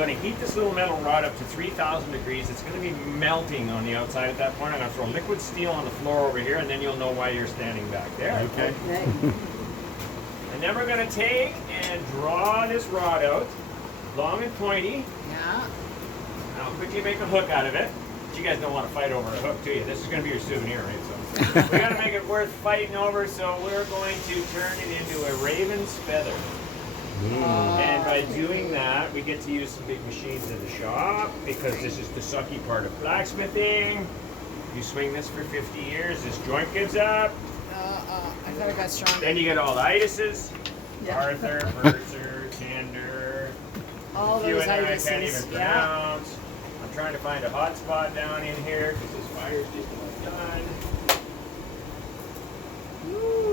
going to heat this little metal rod up to 3,000 degrees. It's going to be melting on the outside at that point. I'm going to throw liquid steel on the floor over here, and then you'll know why you're standing back there. Okay. And then we're going to take and draw this rod out, long and pointy. Yeah. And I'll quickly make a hook out of it. But you guys don't want to fight over a hook, do you? This is going to be your souvenir, right? So we got to make it worth fighting over, so we're going to turn it into a raven's feather. And by doing that, we get to use some big machines in the shop, because this is the sucky part of blacksmithing. You swing this for 50 years, this joint gives up. I thought I got stronger. Then you get all the itises. Yeah. Arthur, Mercer, Tander. All a few those in there I itises. can't even pronounce. I'm trying to find a hot spot down in here, because this fire's just about done.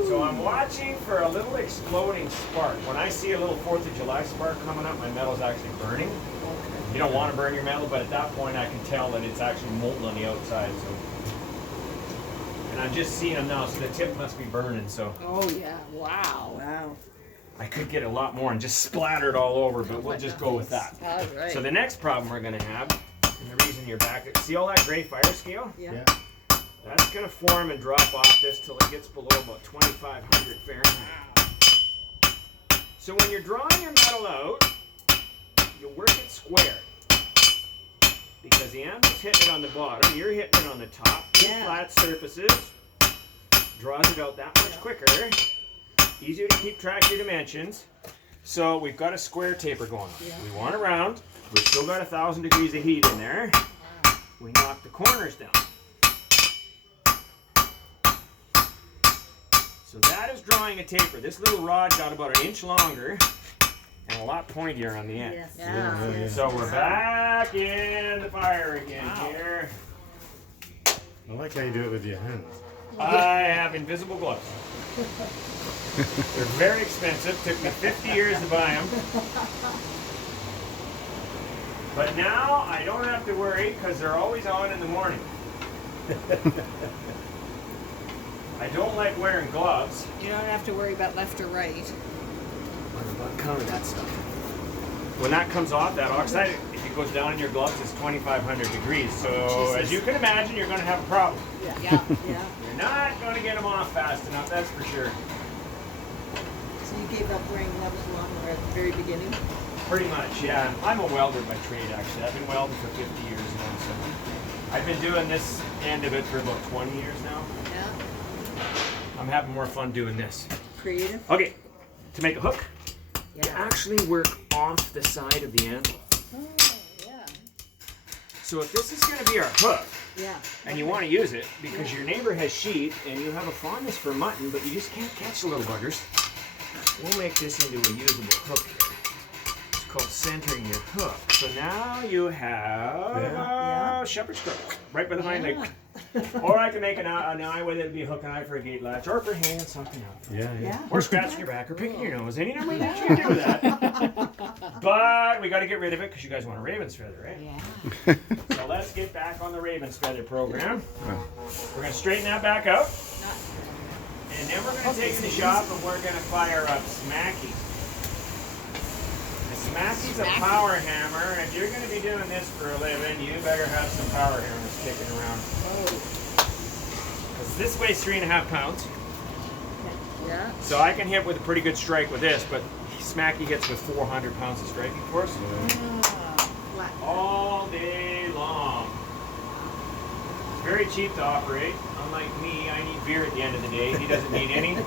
So I'm watching for a little exploding spark. When I see a little 4th of July spark coming up, my metal's actually burning. You don't want to burn your metal, but at that point I can tell that it's actually molten on the outside. So, and I'm just seeing them now, so the tip must be burning. So Oh yeah! Wow! Wow! I could get a lot more and just splatter it all over, but we'll just go with that. All right. So the next problem we're going to have, and the reason you're back, see all that gray fire scale? Yeah. That's going to form and drop off this till it gets below about 2,500 Fahrenheit. So when you're drawing your metal out, you work it square. Because the anvil's hitting it on the bottom, you're hitting it on the top. Flat surfaces, draws it out that much quicker. Easier to keep track of your dimensions. So we've got a square taper going on. We want a round. We've still got 1,000 degrees of heat in there. We knock the corners down. So that is drawing a taper. This little rod got about 1 inch longer and a lot pointier on the end. Yes. Yeah. So we're back in the fire again here. I like how you do it with your hands. I have invisible gloves. They're very expensive. Took me 50 years to buy them. But now I don't have to worry because they're always on in the morning. I don't like wearing gloves. You don't have to worry about left or right. Counter that stuff. When that comes off, that oxide, if it goes down in your gloves, it's 2,500 degrees. So as you can imagine, you're going to have a problem. Yeah. You're not going to get them off fast enough, that's for sure. So you gave up wearing gloves longer at the very beginning? Pretty much, yeah. I'm a welder by trade, actually. I've been welding for 50 years now, so I've been doing this end of it for about 20 years now. Yeah. I'm having more fun doing this. Creative? Okay, to make a hook, you Yeah. actually work off the side of the anvil. Oh, yeah. So if this is going to be our hook, Yeah. and you want to use it because your neighbor has sheep and you have a fondness for mutton, but you just can't catch the little buggers, we'll make this into a usable hook here. It's called centering your hook. So now you have shepherd's crook right by the hind leg. Or I can make an eye with it. It'd be a hook and eye for a gate latch, or for hanging something out. Yeah. Or scratching your back, or picking your nose. Any number that you can do with that. But we got to get rid of it because you guys want a raven's feather, right? Yeah. So let's get back on the raven's feather program. We're going to straighten that back out. And then we're going to take it to the shop and we're going to fire up Smacky. The Smacky's a power hammer, and if you're going to be doing this for a living, you better have some power hammers kicking around. Because this weighs 3.5 pounds. Yeah. So I can hit with a pretty good strike with this, but Smacky hits with 400 pounds of striking force. All day long. It's very cheap to operate. Unlike me, I need beer at the end of the day. He doesn't need any.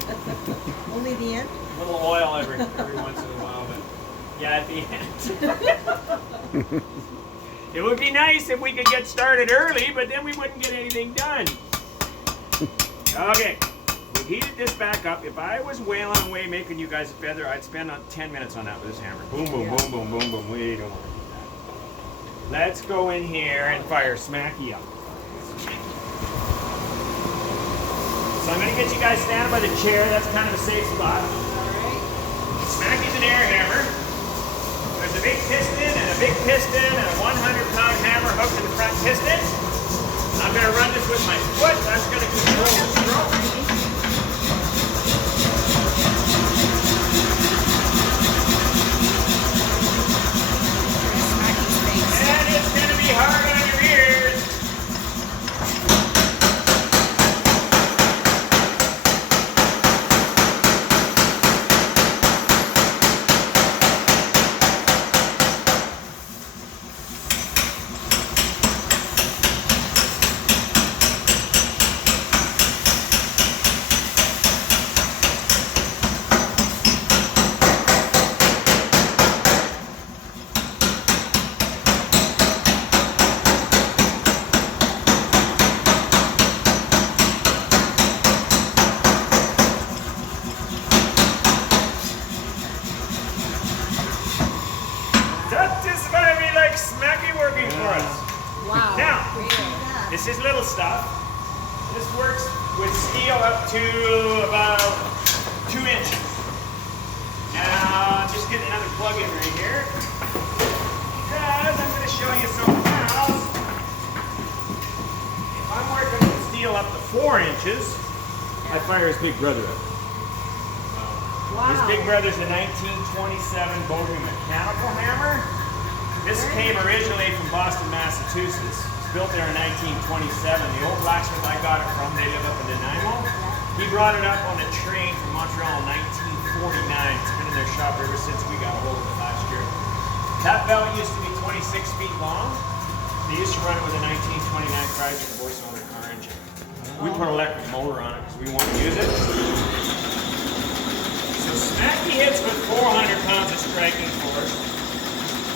Only the end? A little oil every once in a while, but yeah, at the end. It would be nice if we could get started early, but then we wouldn't get anything done. Okay, we heated this back up. If I was wailing away making you guys a feather, I'd spend 10 minutes on that with this hammer. Boom, boom, boom, boom, boom, boom. We don't want to do that. Let's go in here and fire Smacky up. So I'm going to get you guys standing by the chair. That's kind of a safe spot. Smacky's an air hammer. There's a big piston and a big piston and a 100-pound hammer hooked to the front piston. I'm going to run this with my foot. That's going to control the stroke. Smack That is gonna be like smacky working for us. Wow. Now, Really? this is little stuff. This works with steel up to about 2 inches. Now, just get another plug in right here. Because I'm going to show you something else. If I'm working with steel up to 4 inches, I fire his big brother up. Wow. His big brother's a 1927 Foggy mechanical hammer. This came originally from Boston, Massachusetts. Built there in 1927. The old blacksmith I got it from, they live up in Nanaimo. He brought it up on a train from Montreal in 1949. It's been in their shop ever since we got a hold of it last year. That belt used to be 26 feet long. They used to run it with a 1929 Chrysler four-cylinder car engine. We put an electric motor on it because we want to use it. So Smacky hits with 400 pounds of striking force.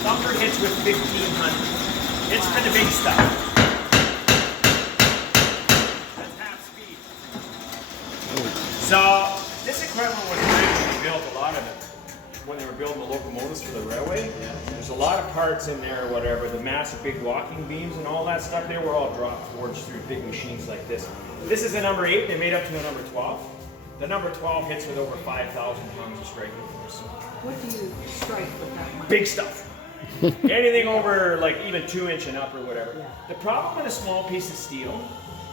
Thumper hits with 1,500. It's for the big stuff. That's half speed. So this equipment was originally built, a lot of it, when they were building the locomotives for the railway. There's a lot of parts in there or whatever, the massive big walking beams and all that stuff, they were all drop forged through big machines like this. This is a number 8, they made up to a number 12. The number 12 hits with over 5,000 pounds of striking force. What do you strike with that much? Big stuff. Anything over like even 2 inch and up or whatever. Yeah. The problem with a small piece of steel,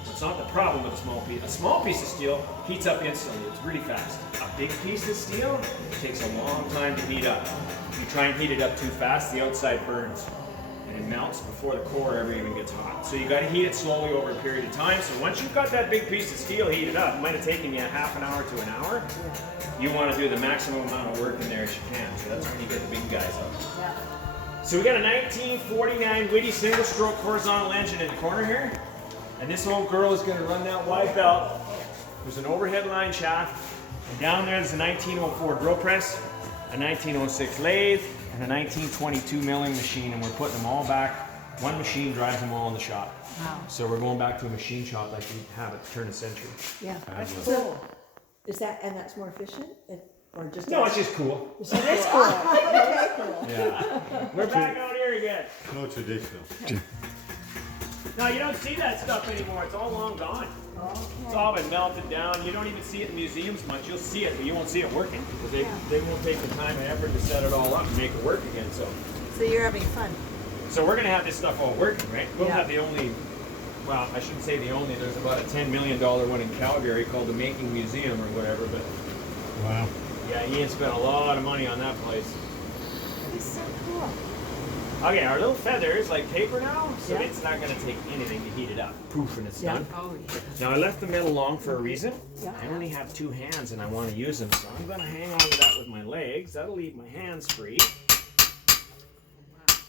it's not the problem with a small piece of steel heats up instantly, it's really fast. A big piece of steel takes a long time to heat up. If you try and heat it up too fast, the outside burns and it melts before the core ever even gets hot. So you got to heat it slowly over a period of time. So once you've got that big piece of steel heated up, it might have taken you half an hour to an hour. You want to do the maximum amount of work in there as you can. So that's when you get the big guys up. Yeah. So we got a 1949 Whitty single stroke horizontal engine in the corner here. And this old girl is going to run that wide belt. There's an overhead line shaft. And down there's a 1904 drill press, a 1906 lathe, and a 1922 milling machine. And we're putting them all back. One machine drives them all in the shop. Wow. So we're going back to a machine shop like we have at the turn of the century. Yeah. That's So, is that, and that's more efficient? Or just? No, it's just cool. It is cool. Okay, cool. Yeah. We're back out here again. no traditional. No, you don't see that stuff anymore. It's all long gone. It's all been melted down. You don't even see it in museums much. You'll see it, but you won't see it working because they won't take the time and effort to set it all up and make it work again. So you're having fun. So we're going to have this stuff all working, right? We'll Yeah. have the only, well, I shouldn't say the only, there's about a $10 million one in Calgary called the Making Museum or whatever, but Wow. yeah, Ian spent a lot of money on that place. That is so cool. Okay, our little feathers like paper now, so Yeah. it's not going to take anything to heat it up. Poof, and it's Yeah. done. Oh, yeah. Now I left the metal long for a reason. Yeah. I only have 2 hands and I want to use them, so I'm going to hang on to that with my legs. That'll leave my hands free.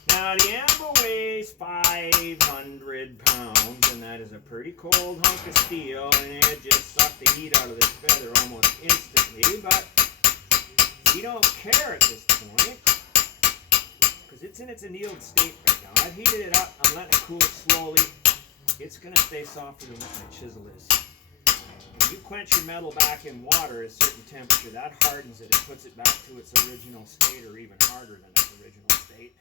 Now the amber weighs 500 pounds, and that is a pretty cold hunk of steel, and it just sucked the heat out of this feather almost instantly, but we don't care at this point, because it's in its annealed state right now. I've heated it up, I'm letting it cool slowly. It's going to stay softer than what my chisel is. When you quench your metal back in water at a certain temperature, that hardens it and puts it back to its original state, or even harder than its original state.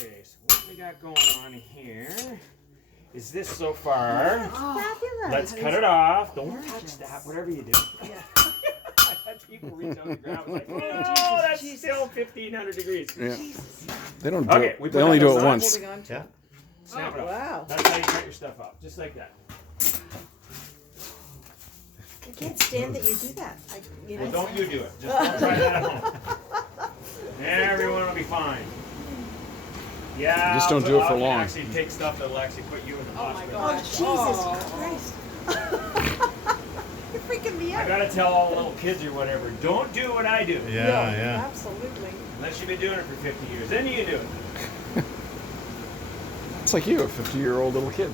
Okay, so what we got going on here is this so far. Fabulous. Let's cut it off. Don't touch that, whatever you do. I had people reach out and grab it like, oh, that's still 1,500 degrees. Yeah. They don't do Okay, it. we They put only that do it aside. once. Holding on to Yeah. it. Snap it off. Wow. That's how you cut your stuff off, just like that. I can't stand that you do that. Well, don't you do it. Just don't try that at home. Everyone will be fine. Yeah. Just don't do it for I'll long. actually take stuff that'll actually put you in the Oh my hospital. Oh, gosh. Jesus Christ. You're freaking me I out. gotta tell all the little kids or whatever, don't do what I do. Yeah, yeah. Absolutely. Unless you've been doing it for 50 years. Then you can do it. It's like you, a 50-year-old little kid.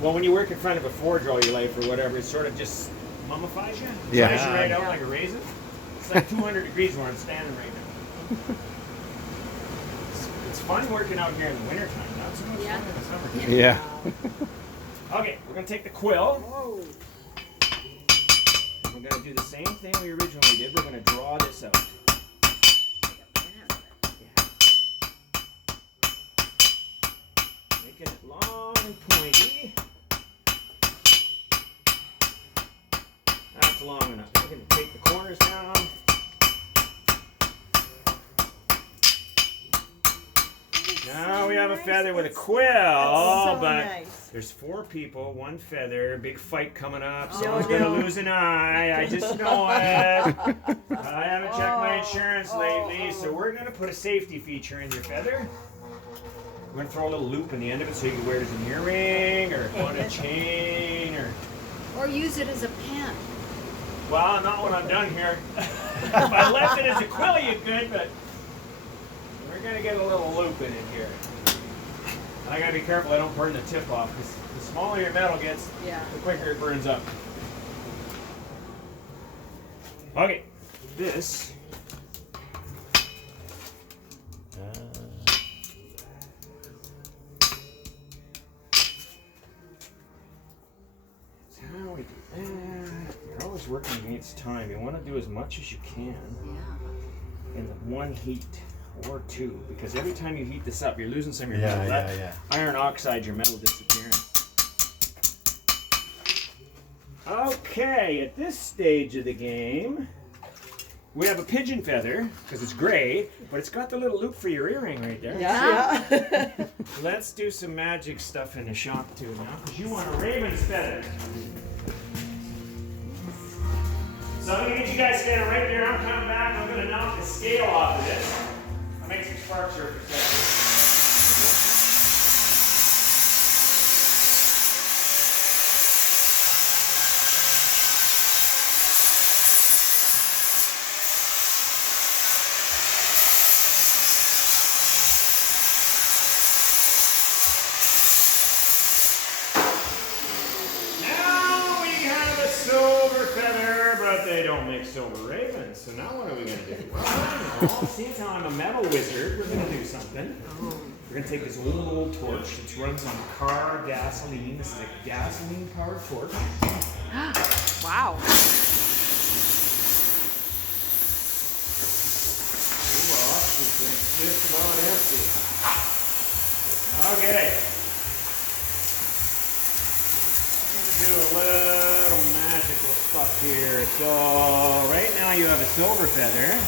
Well, when you work in front of a forge all your life or whatever, it sort of just mummifies you. Yeah. Dries you right out like a raisin. It's like 200 degrees where I'm standing right now. It's fun working out here in the wintertime. Not so much Yeah. fun in the summer. Yeah. Okay, we're going to take the quill. Whoa. We're going to do the same thing we originally did. We're going to draw this out. and pointy. That's long enough. We're going to take the corners down. Now we have a feather with a quill, so but nice. there's 4 people, 1 feather, big fight coming up. Oh, Someone's no. gonna lose an eye. I just know it. I haven't checked my insurance lately, so we're gonna put a safety feature in your feather. We're gonna throw a little loop in the end of it so you can wear it as an earring or on a chain or use it as a pen. well, not when I'm done here. If I left it as a quill, you could, but we're gonna get a little loop in it here. I gotta be careful I don't burn the tip off, because the smaller your metal gets, the quicker it burns up. Okay, this. That's how we do that. You're always working against time. You want to do as much as you can in the 1 heat. Or 2, because every time you heat this up, you're losing some of your metal. That iron oxide, your metal disappearing. Okay, at this stage of the game, we have a pigeon feather, because it's gray, but it's got the little loop for your earring right there. Yeah. Let's do some magic stuff in the shop too now, because you want a raven's feather. So I'm going to get you guys standing right there. I'm coming back. I'm going to knock the scale off of this. I'll make some sparks here for a second. Now we have a silver feather, but they don't make silver ravens. So now what are we going to do? Well, I know. Seeing how I'm a metal wizard, we're going to do something. We're going to take this old torch, which runs on car gasoline. This is a gasoline-powered torch. Wow. Box is just about empty. Okay. I'm going to do a little magical stuff here. So right now you have a silver feather.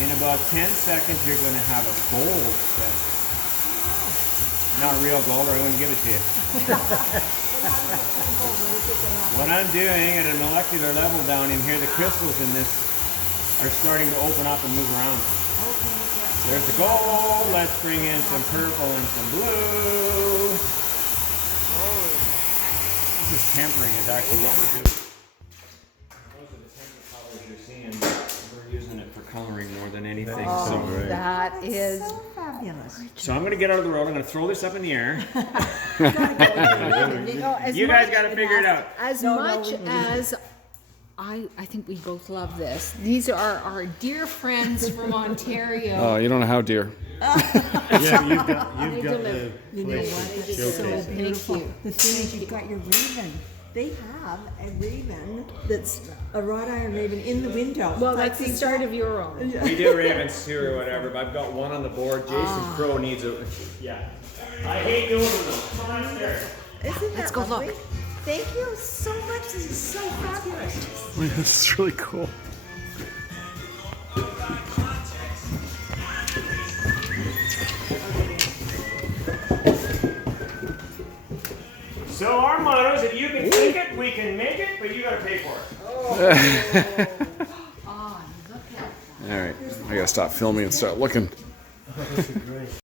In about 10 seconds you're going to have a gold feather. Not real gold, or I wouldn't give it to you. What I'm doing at a molecular level down in here, the crystals in this are starting to open up and move around. There's the gold. Let's bring in some purple and some blue. This is tempering is actually what we're doing. Those are the temper colors you're seeing. We're using it for coloring more than anything. Oh, that is So fabulous. So I'm going to get out of the road. I'm going to throw this up in the air. as You guys much got to figure it out. as much as I think we both love this. These are our dear friends from Ontario. Oh, you don't know how dear. Yeah, you've got deliver. the You know place what? to It's showcase so it. beautiful. you. The thing is, you've got your raven. They have a raven that's a wrought iron raven in the window. Well, that's the start of your own. We do ravens too or whatever, but I've got one on the board. Jason Crow needs a... Yeah. I hate doing them. Come on upstairs. Isn't Let's that go lovely? look. Thank you so much. This is so fabulous. This is really cool. So our motto is if you can take it, we can make it, but you got to pay for it. Oh, look at All right, I gotta stop filming and start looking. This is great.